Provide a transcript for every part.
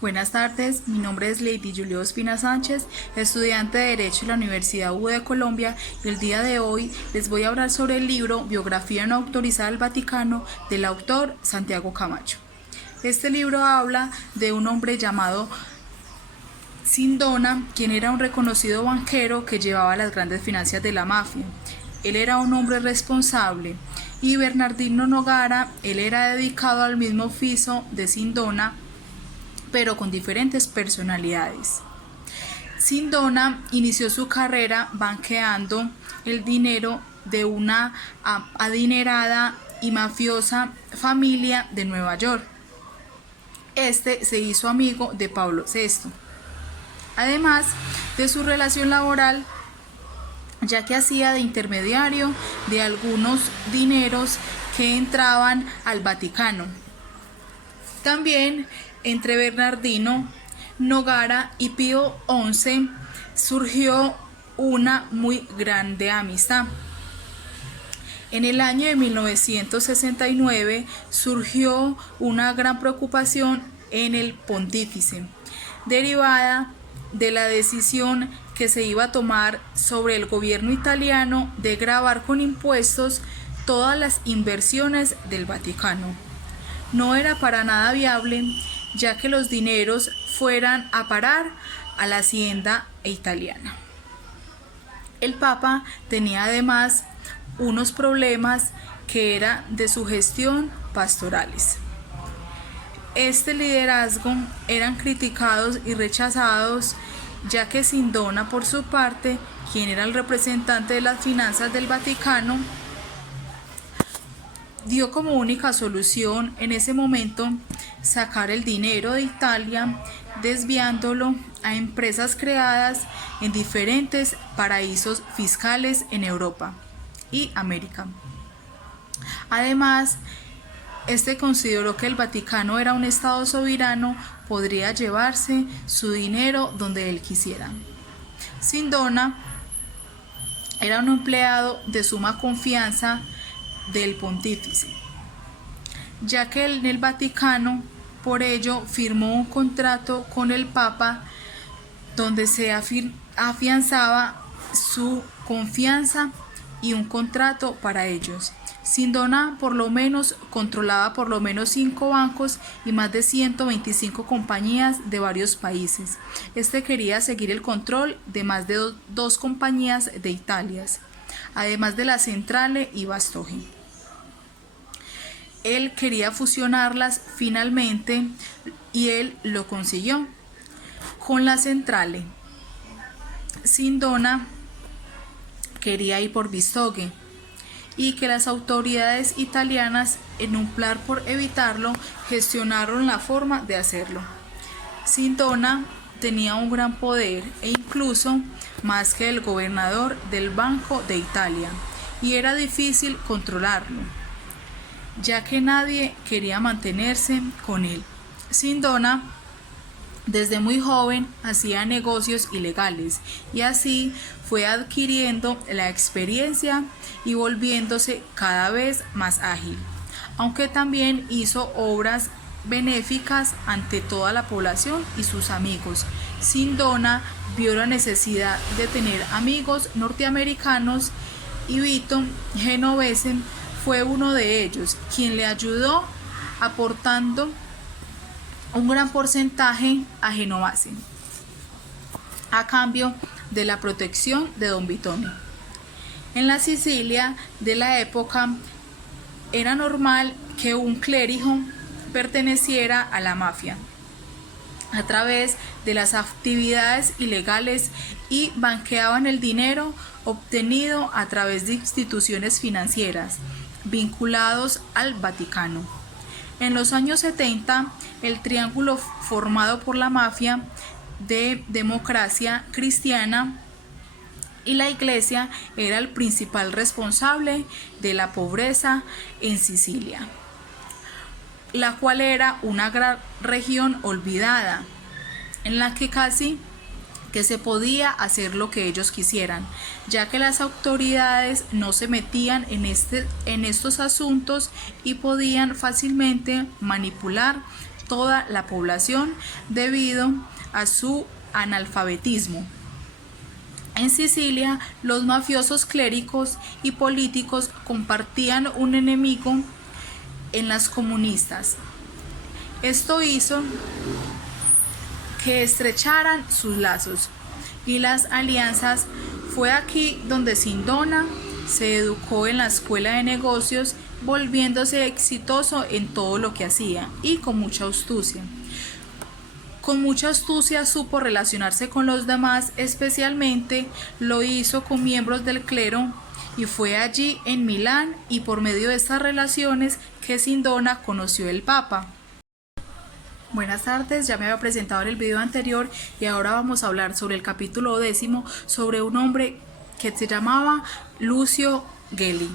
Buenas tardes, mi nombre es Lady Julio Espina Sánchez, estudiante de Derecho en la Universidad U de Colombia, y el día de hoy les voy a hablar sobre el libro Biografía no autorizada del Vaticano del autor Santiago Camacho. Este libro habla de un hombre llamado Sindona, quien era un reconocido banquero que llevaba las grandes finanzas de la mafia. Él era un hombre responsable, y Bernardino Nogara, él era dedicado al mismo oficio de Sindona, pero con diferentes personalidades. Sindona inició su carrera banqueando el dinero de una adinerada y mafiosa familia de Nueva York. Este se hizo amigo de Pablo VI, además de su relación laboral, ya que hacía de intermediario de algunos dineros que entraban al Vaticano. También entre Bernardino Nogara y Pío XI surgió una muy grande amistad. En el año de 1969 surgió una gran preocupación en el pontífice, derivada de la decisión que se iba a tomar sobre el gobierno italiano de gravar con impuestos todas las inversiones del Vaticano. No era para nada viable, ya que los dineros fueran a parar a la hacienda italiana. El Papa tenía además unos problemas que era de su gestión pastorales. Este liderazgo eran criticados y rechazados, ya que Sindona, por su parte, quien era el representante de las finanzas del Vaticano, dio como única solución en ese momento sacar el dinero de Italia, desviándolo a empresas creadas en diferentes paraísos fiscales en Europa y América. Además, este consideró que el Vaticano era un estado soberano, podría llevarse su dinero donde él quisiera. Sindona era un empleado de suma confianza del pontífice, ya que en el Vaticano por ello firmó un contrato con el Papa donde se afianzaba su confianza y un contrato para ellos. Sindona por lo menos controlaba por lo menos 5 bancos y más de 125 compañías de varios países. Este quería seguir el control de más de dos compañías de Italia, además de la Centrale y Bastogne. Él quería fusionarlas finalmente y él lo consiguió. Con la Centrale, Sindona quería ir por Bastogne, y que las autoridades italianas, en un plan por evitarlo, gestionaron la forma de hacerlo. Sindona tenía un gran poder e incluso más que el gobernador del Banco de Italia, y era difícil controlarlo, ya que nadie quería mantenerse con él. Sindona desde muy joven hacía negocios ilegales y así fue adquiriendo la experiencia y volviéndose cada vez más ágil, aunque también hizo obras benéficas ante toda la población y sus amigos. Sindona vio la necesidad de tener amigos norteamericanos y Vito Genovese fue uno de ellos, quien le ayudó aportando un gran porcentaje a Genovese a cambio de la protección de Don Vitone. En la Sicilia de la época era normal que un clérigo perteneciera a la mafia a través de las actividades ilegales y banqueaban el dinero obtenido a través de instituciones financieras vinculados al Vaticano. En los años 70, el triángulo formado por la mafia de Democracia Cristiana y la Iglesia era el principal responsable de la pobreza en Sicilia, la cual era una gran región olvidada, en la que casi que se podía hacer lo que ellos quisieran, ya que las autoridades no se metían en estos asuntos y podían fácilmente manipular toda la población debido a su analfabetismo. En Sicilia, los mafiosos clérigos y políticos compartían un enemigo en las comunistas. Esto hizo que estrecharan sus lazos y las alianzas. Fue aquí donde Sindona se educó en la escuela de negocios, volviéndose exitoso en todo lo que hacía y con mucha astucia. Con mucha astucia supo relacionarse con los demás, especialmente lo hizo con miembros del clero, y fue allí en Milán y por medio de estas relaciones que Sindona conoció el Papa. Buenas tardes, ya me había presentado en el video anterior y ahora vamos a hablar sobre el capítulo 10 sobre un hombre que se llamaba Lucio Gelli.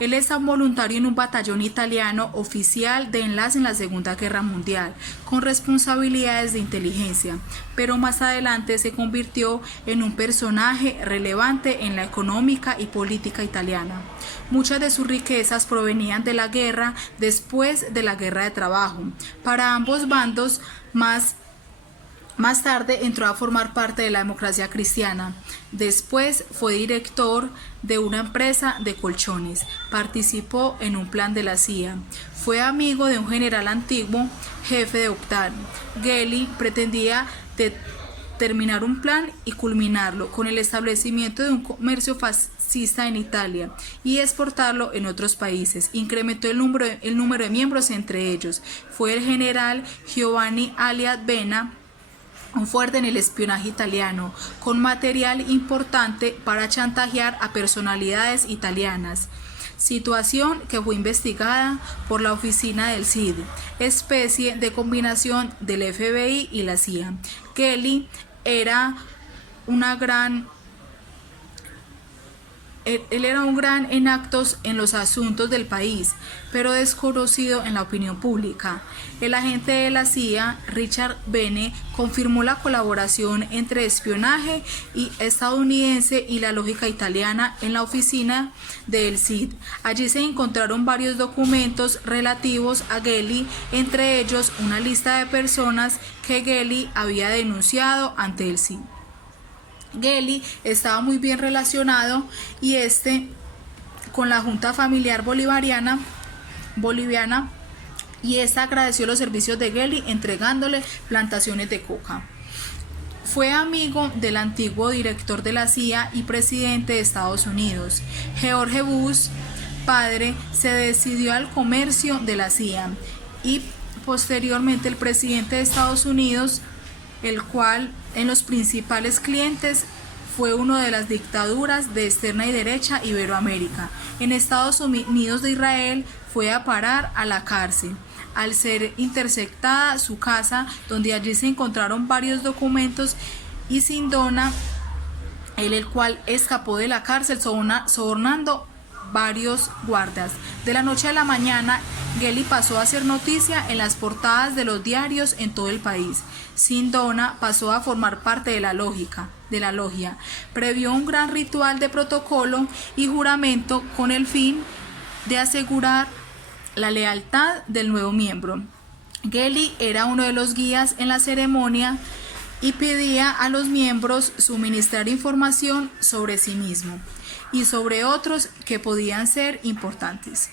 Él es un voluntario en un batallón italiano oficial de enlace en la Segunda Guerra Mundial, con responsabilidades de inteligencia, pero más adelante se convirtió en un personaje relevante en la económica y política italiana. Muchas de sus riquezas provenían de la guerra después de la Guerra de Trabajo. Para ambos bandos, más tarde entró a formar parte de la Democracia Cristiana. Después fue director de una empresa de colchones. Participó en un plan de la CIA. Fue amigo de un general antiguo, jefe de Octano. Gelli pretendía terminar un plan y culminarlo con el establecimiento de un comercio fascista en Italia y exportarlo en otros países. Incrementó el número de miembros entre ellos. Fue el general Giovanni Aliat-Bena, un fuerte en el espionaje italiano, con material importante para chantajear a personalidades italianas, situación que fue investigada por la oficina del CID, especie de combinación del FBI y la CIA. Gelli era Él era un gran en actos en los asuntos del país, pero desconocido en la opinión pública. El agente de la CIA, Richard Bene, confirmó la colaboración entre espionaje estadounidense y la lógica italiana en la oficina del CID. Allí se encontraron varios documentos relativos a Gelli, entre ellos una lista de personas que Gelli había denunciado ante el CID. Gelli estaba muy bien relacionado con la Junta Familiar Boliviana y esta agradeció los servicios de Gelli entregándole plantaciones de coca. Fue amigo del antiguo director de la CIA y presidente de Estados Unidos, George Bush padre. Se decidió al comercio de la CIA y posteriormente el presidente de Estados Unidos, el cual en los principales clientes fue una de las dictaduras de extrema y derecha Iberoamérica. En Estados Unidos de Israel fue a parar a la cárcel al ser interceptada su casa, donde allí se encontraron varios documentos, y Sindona, el cual escapó de la cárcel sobornando varios guardas. De la noche a la mañana, Gelli pasó a ser noticia en las portadas de los diarios en todo el país. Sindona pasó a formar parte de la logia. Previó un gran ritual de protocolo y juramento con el fin de asegurar la lealtad del nuevo miembro. Gelli era uno de los guías en la ceremonia y pedía a los miembros suministrar información sobre sí mismo y sobre otros que podían ser importantes.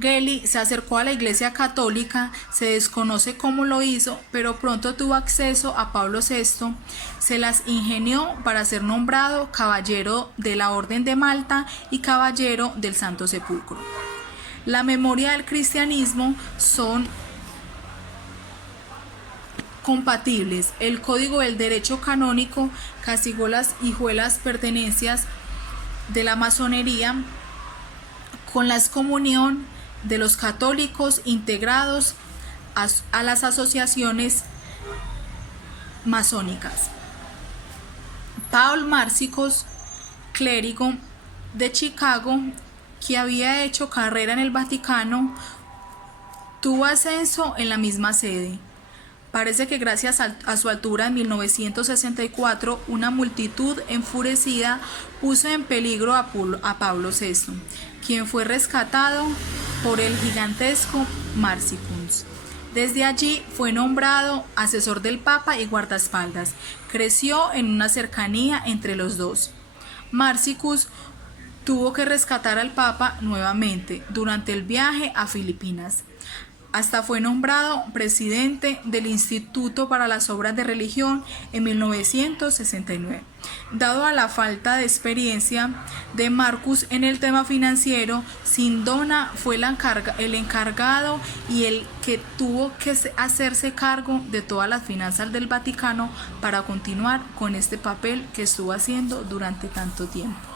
Gelli se acercó a la Iglesia Católica, se desconoce cómo lo hizo, pero pronto tuvo acceso a Pablo VI, se las ingenió para ser nombrado caballero de la Orden de Malta y caballero del Santo Sepulcro. La memoria del cristianismo son compatibles. El Código del Derecho Canónico castigó las hijuelas pertenencias de la masonería con la excomunión de los católicos integrados a las asociaciones masónicas. Paul Marcicos, clérigo de Chicago, que había hecho carrera en el Vaticano, tuvo ascenso en la misma sede. Parece que gracias a su altura en 1964, una multitud enfurecida puso en peligro a Pablo VI, quien fue rescatado por el gigantesco Marcicus. Desde allí fue nombrado asesor del Papa y guardaespaldas. Creció en una cercanía entre los dos. Marsicus tuvo que rescatar al Papa nuevamente durante el viaje a Filipinas. Hasta fue nombrado presidente del Instituto para las Obras de Religión en 1969. Dado a la falta de experiencia de Marcus en el tema financiero, Sindona fue el encargado y el que tuvo que hacerse cargo de todas las finanzas del Vaticano para continuar con este papel que estuvo haciendo durante tanto tiempo.